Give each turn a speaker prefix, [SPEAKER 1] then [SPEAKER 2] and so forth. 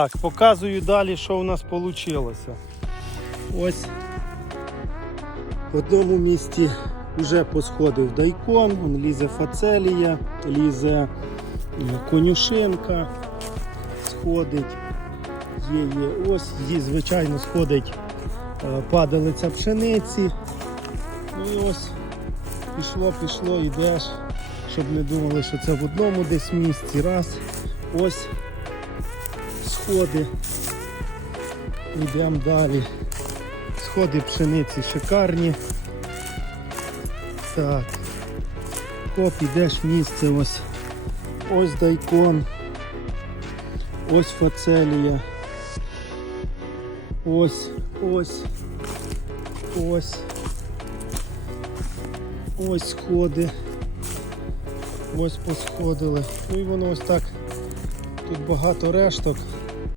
[SPEAKER 1] Так, показую далі, що у нас вийшло. Ось в одному місці вже посходив дайкон, он лізе фацелія, лізе е, конюшинка, сходить. Є, є ось, її, звичайно, сходить е, падалиця пшениці. Ну і ось пішло, пішло, йдеш, щоб не думали, що це в одному десь місці. Раз, ось сходи. Йдемо далі. Сходи пшениці шикарні. Так. Оп, ідеш місце ось. Ось дайкон. Ось фацелія. Ось, ось, ось. Ось сходи. Ось посходили. Ну і воно ось так. Тут багато решток.